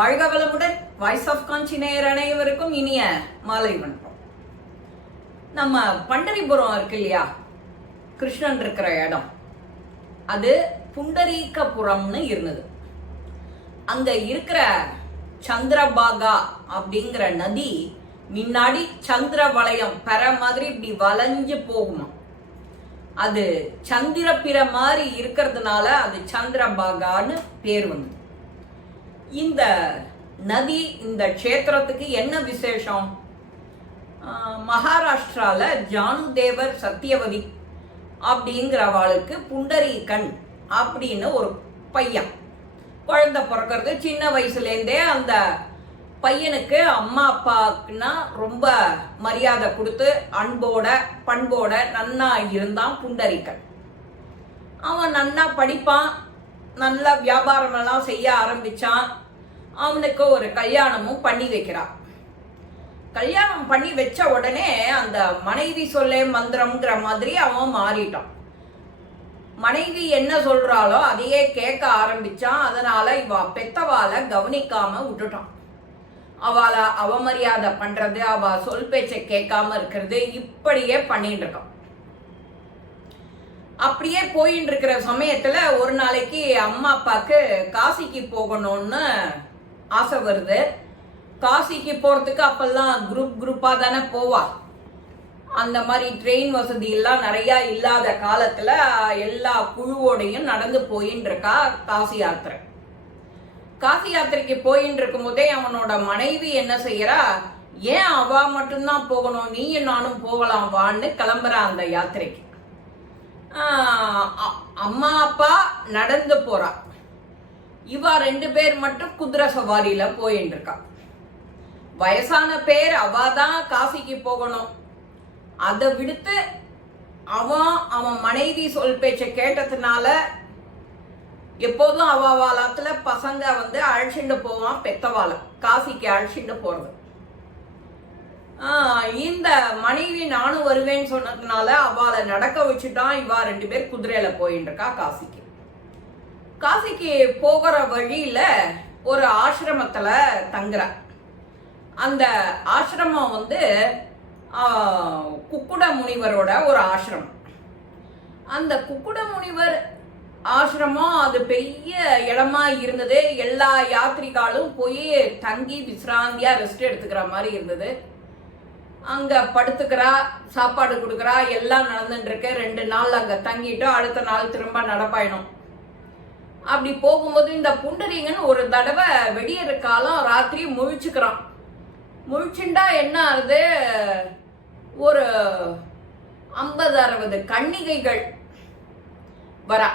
வாழ்க வளமுடன். Voice of காஞ்சி நேயர் அனைவருக்கும் இனிய மாலை வணக்கம். நம்ம பண்டரிபுரம் இருக்கு இல்லையா? கிருஷ்ணன் இருக்கிற இடம். அது புண்டரீகபுரம்னு இருந்தது. அங்க இருக்கிற சந்திரபாகா அப்படிங்கிற நதி முன்னாடி சந்திர வளையம் பெற மாதிரி இப்படி வளைஞ்சு போகுமா? அது சந்திரப்பிர மாதிரி இருக்கிறதுனால அது சந்திரபாகான்னு பேர் வந்தது. இந்த நதி இந்த க்ஷேத்திரத்துக்கு என்ன விசேஷம்? மகாராஷ்டிராவில் ஜானு தேவர் சத்தியவதி அப்படிங்கிறவாளுக்கு புண்டரீகன் அப்படின்னு ஒரு பையன். குழந்தை பிறக்கிறது சின்ன வயசுலேருந்தே அந்த பையனுக்கு அம்மா அப்பாக்குன்னா ரொம்ப மரியாதை கொடுத்து அன்போட பண்போட நன்னா இருந்தான் புண்டரீகன் அவன் நன்னா படிப்பான் நல்ல வியாபாரம் எல்லாம் செய்ய ஆரம்பிச்சான். அவனுக்கு ஒரு கல்யாணமும் பண்ணி வைக்கிறான் கல்யாணம் பண்ணி வச்ச உடனே அந்த மனைவி சொல்லே மந்திரம்ங்கிற மாதிரி அவன் மாறிட்டான். மனைவி என்ன சொல்றாளோ அதையே கேட்க ஆரம்பிச்சான். அதனால இவ பெத்தவாளை கவனிக்காம விட்டுட்டான். அவளை அவமரியாதை பண்றது அவ சொல் பேச்சை கேட்காம இருக்கிறது இப்படியே பண்ணிட்டு இருக்கான். அப்படியே போயின்னு இருக்கிற சமயத்துல ஒரு நாளைக்கு அம்மா அப்பாக்கு காசிக்கு போகணும்னு ஆசை வருது. காசிக்கு போகிறதுக்கு அப்பெல்லாம் குரூப் குரூப்பாக தானே போவா. அந்த மாதிரி ட்ரெயின் வசதி எல்லாம் நிறையா இல்லாத காலத்தில் எல்லா குழுவோடையும் நடந்து போயின்னு இருக்கா காசி யாத்திரை. காசி யாத்திரைக்கு போயின்னு இருக்கும் போதே அவனோட மனைவி என்ன செய்யறா? ஏன் அவ மட்டும்தான் போகணும்? நீயும் நானும் போகலாம் வான்னு கிளம்புறா அந்த யாத்திரைக்கு. அம்மா அப்பா நடந்து போறா. இவா ரெண்டு பேர் மட்டும் குதிரை சவாரியில போயின்னு இருக்கா. வயசான பேர் அவ தான் காசிக்கு போகணும். அதை விடுத்து அவன் அவன் மனைவி சொல் பேச்சை கேட்டதுனால எப்போதும் அவ வாலத்துல பசங்க வந்து அழைச்சிட்டு போவான் பெத்தவாளை. காசிக்கு அழைச்சிட்டு போறது. ஆஹ் இந்த மனைவி நானும் வருவேன்னு சொன்னதுனால அவளை நடக்க வச்சுட்டான் இவா ரெண்டு பேர் குதிரையில போயிட்டு இருக்கா காசிக்கு காசிக்கு போகிற வழியில ஒரு ஆசிரமத்தில் தங்குறா. அந்த ஆசிரமம் வந்து குக்குட முனிவரோட ஒரு ஆசிரமம். அந்த குக்குட முனிவர் ஆசிரமம் அது பெரிய இடமா இருந்தது. எல்லா யாத்திரிகாலும் போய் தங்கி விசிராந்தியா ரெஸ்ட் எடுத்துக்கிற மாதிரி இருந்தது. அங்க படுத்துக்கிறா சாப்பாடு கொடுக்குறா எல்லாம் நடந்துட்டு இருக்கு. ரெண்டு நாள் அங்க தங்கிட்டு அடுத்த நாள் திரும்ப நடப்பாயணும். அப்படி போகும்போது இந்த புண்டரீகன் ஒரு தடவை வெடியற காலம் ராத்திரி முழிச்சுக்கிறான். முழிச்சுண்டா என்ன ஆகுது? ஒரு ஐம்பது அறுபது கன்னிகைகள் வரா.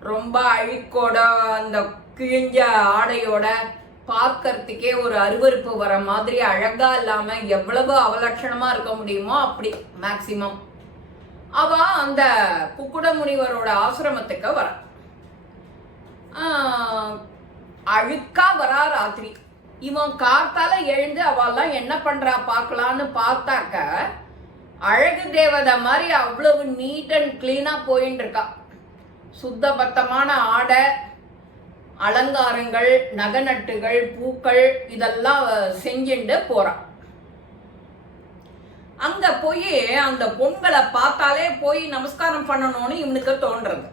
ரொம்ப அழுக்கோட அந்த கிழிஞ்ச ஆடையோட பார்க்கறதுக்கே ஒரு அருவருப்பு வர மாதிரி அழகா இல்லாம எவ்வளவு அவலட்சணமா இருக்க முடியுமோ அப்படி மேக்சிமம் அவ அந்த குக்குட முனிவரோட ஆசிரமத்துக்கு வரான் அழுக்கா வரா ராத்திரி. இவன் காத்தால எழுந்து அவெல்லாம் என்ன பண்றா பார்க்கலான்னு பார்த்தாக்க அழகு தேவதை மாதிரி அவ்வளவு நீட் அண்ட் கிளீனா போயின்னு இருக்கா சுத்தபத்தமான ஆடை அலங்காரங்கள் நகநட்டுகள் பூக்கள் இதெல்லாம் செஞ்சுட்டு செஞ்சுண்டு போறான் அங்க போய் அந்த பொங்கலை பார்த்தாலே போய் நமஸ்காரம் பண்ணணும்னு இவனுக்கு தோன்றது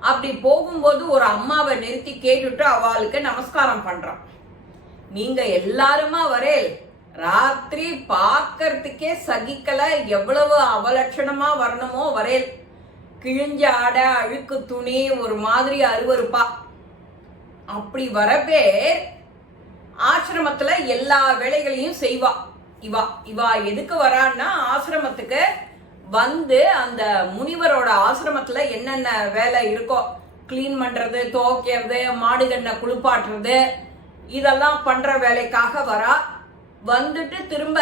அப்படி போகும்போது ஒரு அம்மாவை நிறுத்தி கேட்டுட்டு அவளுக்கு நமஸ்காரம் பண்றான். நீங்க எல்லாருமா வரேல். ராத்திரி பார்க்கறதுக்கே சகிக்கல. எவ்வளவு அவலட்சணமா வரணுமோ வரேல். கிழிஞ்ச ஆடை அழுக்கு துணி ஒரு மாதிரி அருவருப்பா. அப்படி வரப்பே ஆசிரமத்துல எல்லா வேலைகளையும் செய்வா. இவா இவா எதுக்கு வரான்னா ஆசிரமத்துக்கு வந்து அந்த முனிவரோட ஆசிரமத்துல என்னென்ன வேலை இருக்கோ க்ளீன் பண்றது துவைக்கிறது மாடுகண்ணை குளிப்பாட்டுறது இதெல்லாம் பண்ற வேலைக்காக வரா. வந்துட்டு திரும்ப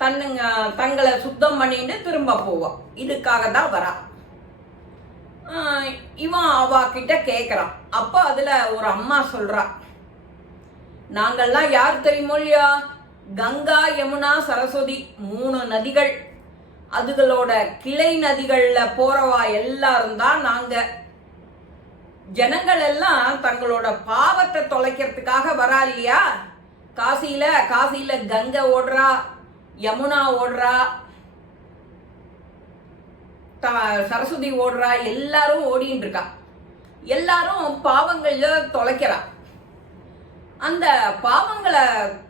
தன்னுங்க தங்களை சுத்தம் பண்ணிட்டு திரும்ப போவான் இதுக்காக தான் வரா. இவன் அவா கிட்ட கேக்குறான். அப்போ அதுல ஒரு அம்மா சொல்றா. நாங்கள்லாம் யார் தெரியுமோ இல்லையா? கங்கா யமுனா சரஸ்வதி மூணு நதிகள். அதுகளோட கிளை நதிகளில் போறவா எல்லாரும் தான் நாங்க. ஜனங்கள் எல்லாம் தங்களோட பாவத்தை தொலைக்கிறதுக்காக வரா இல்லையா? காசியில காசியில கங்கை ஓடுறா யமுனா ஓடுறா த- சரஸ்வதி ஓடுறா எல்லாரும் ஓடின்னு இருக்கா. எல்லாரும் பாவங்கள்ல தொலைக்கிறா. அந்த பாவங்களை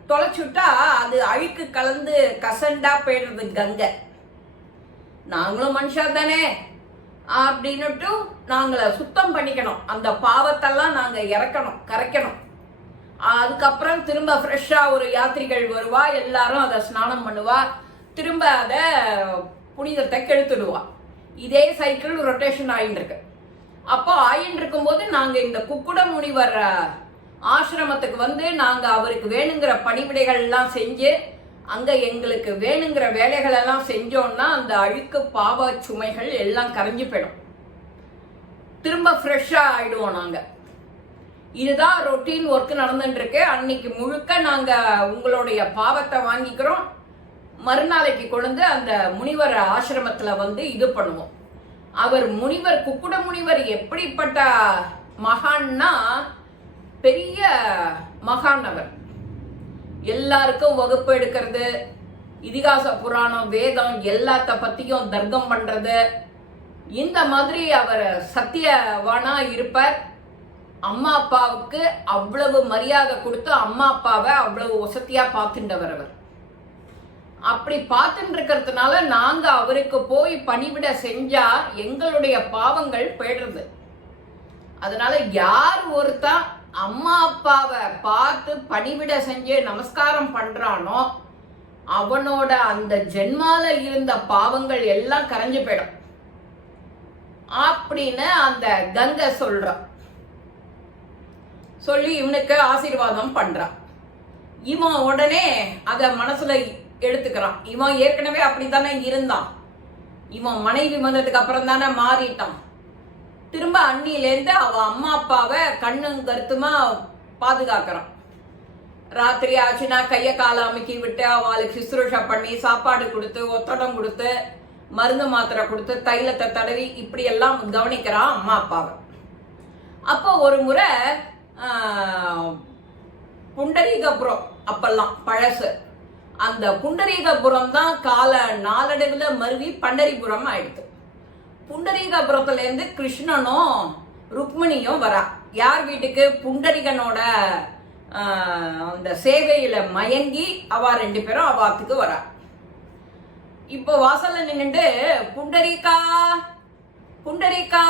தொலைச்சுட்டா அது அழுக்கு கலந்து கசண்டா போயிடுறது கங்கை. நாங்களும் மனுஷா தானே அப்படின்னுட்டு நாங்களை சுத்தம் பண்ணிக்கணும். அந்த பாவத்தெல்லாம் நாங்கள் இறக்கணும் கரைக்கணும். அதுக்கப்புறம் திரும்ப ஃப்ரெஷ்ஷாக ஒரு யாத்திரிகள் வருவா எல்லாரும் அதை ஸ்நானம் பண்ணுவா. திரும்ப அதை புனிதத்தை கெடுத்துடுவா. இதே சைக்கிள் ரொட்டேஷன் ஆயின்னு இருக்கு அப்போ ஆயின்னு இருக்கும்போது நாங்கள் இந்த குக்குட முனிவர் ஆசிரமத்துக்கு வந்து நாங்கள் அவருக்கு வேணுங்கிற பணிவிடைகள்லாம் செஞ்சு அங்க எங்களுக்கு வேணுங்கிற வேலைகள் எல்லாம் செஞ்சோம்னா அந்த அழுக்கு பாவ சுமைகள் எல்லாம் கரைஞ்சு போயிடும். திரும்ப ஃப்ரெஷ்ஷாக ஆயிடுவோம் நாங்கள் இதுதான் ரொட்டீன் ஒர்க் நடந்துட்டு இருக்கு அன்னைக்கு முழுக்க நாங்கள் உங்களுடைய பாவத்தை வாங்கிக்கிறோம். மறுநாளைக்கு கொண்டு அந்த முனிவர் ஆசிரமத்தில் வந்து இது பண்ணுவோம். அவர் முனிவர் குக்குட முனிவர் எப்படிப்பட்ட மகான்னா பெரிய மகான் அவர். எல்லாருக்கும் வகுப்பு எடுக்கிறது இதிகாச புராணம் வேதம் எல்லாத்த பத்தியும் தர்க்கம் பண்றது. இந்த மாதிரி அவர் சத்தியவானா இருப்பார். அம்மா அப்பாவுக்கு அவ்வளவு மரியாதை கொடுத்து அம்மா அப்பாவை அவ்வளவு வசதியா பார்த்துட்டவர் அவர். அப்படி பார்த்துட்டு இருக்கிறதுனால நாங்க அவருக்கு போய் பணிவிட செஞ்சா எங்களுடைய பாவங்கள் போயிடுறது. அதனால யார் ஒருத்தான் அம்மா அப்பாவை பார்த்து பணிவிட செஞ்சு நமஸ்காரம் பண்றானோ அவனோட அந்த ஜென்மால இருந்த பாவங்கள் எல்லாம் கரைஞ்சு போயிடும். அப்படின்னு அந்த கங்கை சொல்றான் சொல்லி இவனுக்கு ஆசீர்வாதம் பண்றான் இவன் உடனே அத மனசுல எடுத்துக்கிறான். இவன் ஏற்கனவே அப்படித்தானே இருந்தான். இவன் மனைவி வந்ததுக்கு அப்புறம் தானே மாறிட்டான். திரும்ப அண்ணிலேருந்து அவ அம்மா அப்பாவை கண்ணும் கருத்துமா பாதுகாக்கிறான். ராத்திரி ஆச்சுன்னா கைய காலை அமுக்கி விட்டு அவளுக்கு சுசுரூஷா பண்ணி சாப்பாடு கொடுத்து ஒத்தடம் கொடுத்து மருந்து மாத்திரை கொடுத்து தைலத்தை தடவி இப்படி எல்லாம் கவனிக்கிறான் அம்மா அப்பாவை. அப்போ ஒரு முறை புண்டரீகபுரம் அப்பெல்லாம் பழசு. அந்த புண்டரீகபுரம் தான் கால நாளடைவில் மருவி பண்டரிபுரம் ஆயிடுது. புண்டரீகபுரத்துலேருந்து கிருஷ்ணனும் ருக்மிணியும் வரா. யார் வீட்டுக்கு? புண்டரிகனோட அந்த சேவையில மயங்கி அவ ரெண்டு பேரும் அவாத்துக்கு வரா. இப்போ வாசல்ல நின்னுட்டு புண்டரீகா புண்டரீகா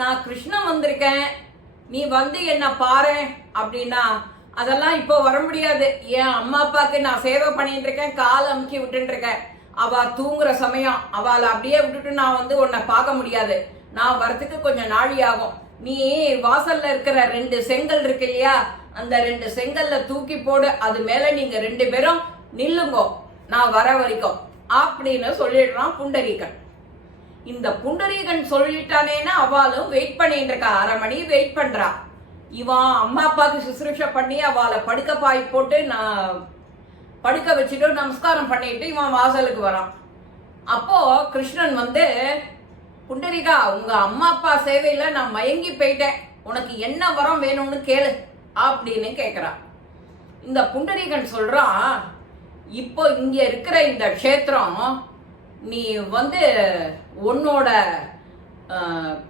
நான் கிருஷ்ணன் வந்திருக்கேன். நீ வந்து என்ன பாரு அப்படின்னா அதெல்லாம் இப்போ வர முடியாது. என் அம்மா அப்பாவுக்கு நான் சேவை பண்ணிட்டு இருக்கேன் கால் அமுக்கி விட்டுருக்கேன் அவள் அவ தூங்குற சமயம் அவளை அப்படியே விட்டுட்டு நான் வந்து உன்னை பார்க்க முடியாது. நான் வரதுக்கு கொஞ்சம் நாழி ஆகும். நீ வாசல்ல இருக்கிற ரெண்டு செங்கல் இருக்கு இல்லையா? அந்த ரெண்டு செங்கல்ல தூக்கி போடு. அது மேல நீங்க ரெண்டு பேரும் நில்லுங்கோ. நான் வர வரைக்கும். அப்படின்னு சொல்லிடுறான் புண்டரீகன். இந்த புண்டரீகன் சொல்லிட்டானேன்னா அவளும் வெயிட் பண்ணிட்டு இருக்கா. அரை மணி வெயிட் பண்றா. இவன் அம்மா அப்பாவுக்கு சுசுரூஷ பண்ணி அவளை படுக்க பாய் போட்டு நான் படுக்க வச்சுட்டு நமஸ்காரம் பண்ணிட்டு இவன் வாசலுக்கு வரான். அப்போ கிருஷ்ணன் வந்து புண்டரிகா உங்க அம்மா அப்பா சேவையில நான் மயங்கி போயிட்டேன். உனக்கு என்ன வரம் வேணும்னு கேளு அப்படின்னு கேட்குறான் இந்த புண்டரீகன் சொல்றான் இப்போ இங்க இருக்கிற இந்த க்ஷேத்திரம் நீ வந்து உன்னோட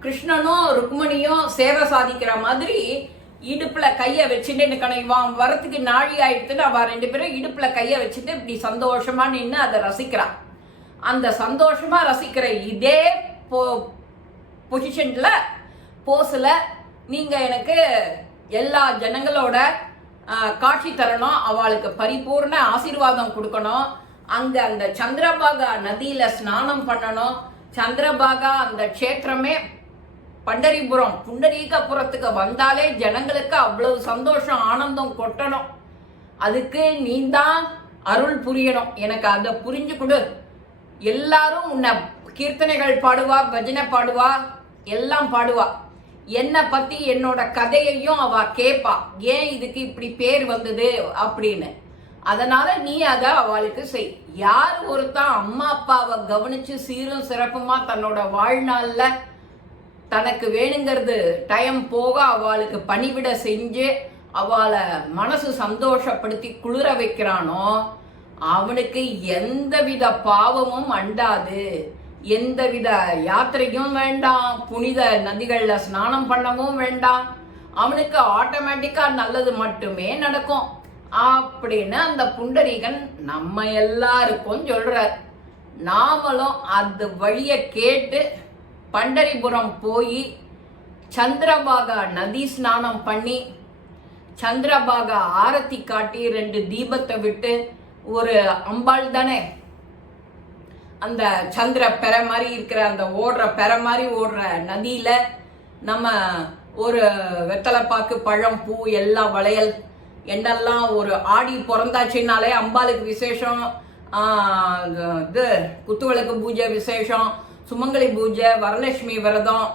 கிருஷ்ணனும் ருக்மணியும் சேவை சாதிக்கிற மாதிரி இடுப்புல கைய வச்சுட்டு நிக்கணும் இவன் வரத்துக்கு நாழி ஆயிடுத்துன்னு அவன் ரெண்டு பேரும் இடுப்புல கைய வச்சுட்டு இப்படி சந்தோஷமா நின்று அதை ரசிக்கிறான் அந்த சந்தோஷமா ரசிக்கிற இதே போ பொசிஷன்ல போஸ்ல நீங்க எனக்கு எல்லா ஜனங்களோட காட்சி தரணும் அவளுக்கு பரிபூர்ண ஆசீர்வாதம் கொடுக்கணும். அங்க அந்த சந்திரபாகா நதியில ஸ்நானம் பண்ணணும். சந்திரபாகா அந்த க்ஷேத்திரமே பண்டரிபுரம் புண்டரீகபுரத்துக்கு வந்தாலே ஜனங்களுக்கு அவ்வளவு சந்தோஷம் ஆனந்தம் கொட்டணும். அதுக்கு நீ தான் அருள் புரியணும். எனக்கு அதை புரிஞ்சு கொடு. எல்லாரும் உன்னை கீர்த்தனைகள் பாடுவா பஜனை பாடுவா எல்லாம் பாடுவா. என்னை பத்தி என்னோட கதையையும் அவ கேட்பா ஏன் இதுக்கு இப்படி பேர் வந்தது அப்படின்னு. அதனால நீ அதை அவளுக்கு செய். யார் ஒருத்தன் அம்மா அப்பாவை கவனிச்சு சீரும் சிறப்புமா தன்னோட வாழ்நாளில் தனக்கு வேணுங்கிறது டைம் போக அவளுக்கு பணிவிட செஞ்சு அவளை மனசு சந்தோஷப்படுத்தி குளிர வைக்கிறானோ அவனுக்கு எந்தவித பாவமும் அண்டாது. எந்தவித யாத்திரையும் வேண்டாம். புனித நதிகளில் ஸ்நானம் பண்ணவும் வேண்டாம். அவனுக்கு ஆட்டோமேட்டிக்காக நல்லது மட்டுமே நடக்கும். அப்படின்னு அந்த புண்டரீகன் நம்ம எல்லாருக்கும் சொல்றார். நாமளும் அந்த வழியை கேட்டு பண்டரிபுரம் போய் சந்திரபாகா நதி ஸ்நானம் பண்ணி சந்திரபாகா ஆரத்தி காட்டி ரெண்டு தீபத்தை விட்டு ஒரு அம்பாள் தானே? அந்த சந்திர பெற மாதிரி இருக்கிற அந்த ஓடுற பெற மாதிரி ஓடுற நதியில நம்ம ஒரு வெத்தலைப்பாக்கு பழம் பூ எல்லாம் வளையல் என்னெல்லாம் ஒரு ஆடி பிறந்தாச்சுன்னாலே அம்பாளுக்கு விசேஷம் இது குத்துவிளக்கு பூஜை விசேஷம் சுமங்கலி பூஜை வரலட்சுமி விரதம்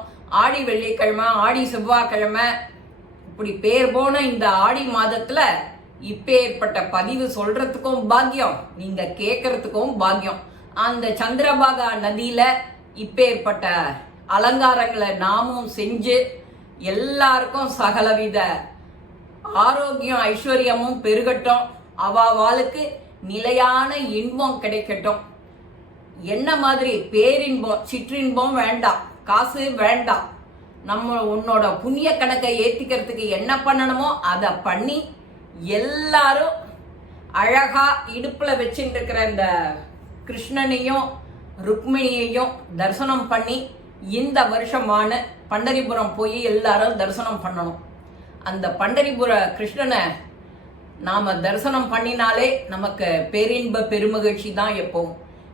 ஆடி வெள்ளிக்கிழமை ஆடி செவ்வாய்க்கிழமை இப்படி பேர் போன இந்த ஆடி மாதத்துல இப்பேற்பட்ட பதிவு சொல்றதுக்கும் பாக்கியம் நீங்க கேட்கறதுக்கும் பாக்கியம். அந்த சந்திரபாகா நதியில இப்பேற்பட்ட அலங்காரங்களை நாமும் செஞ்சு எல்லாருக்கும் சகலவித ஆரோக்கியம் ஐஸ்வர்யமும் பெருகட்டும். அவாவாளுக்கு நிலையான இன்பம் கிடைக்கட்டும். என்ன மாதிரி? பேரின்பம் சிற்றின்பம் வேண்டாம். காசு வேண்டாம். நம்ம உன்னோட புண்ணிய கணக்கை ஏற்றிக்கிறதுக்கு என்ன பண்ணணுமோ அதை பண்ணி எல்லாரும் அழகா இடுப்புல வச்சுட்டு இருக்கிற இந்த கிருஷ்ணனையும் ருக்மிணியையும் தரிசனம் பண்ணி இந்த வருஷமான பண்டரிபுரம் போய் எல்லாரும் தரிசனம் பண்ணணும். அந்த பண்டரிபுர கிருஷ்ணனை நாம தரிசனம் பண்ணினாலே நமக்கு பேரின்ப பெருமகிழ்ச்சி தான் எப்பவும்.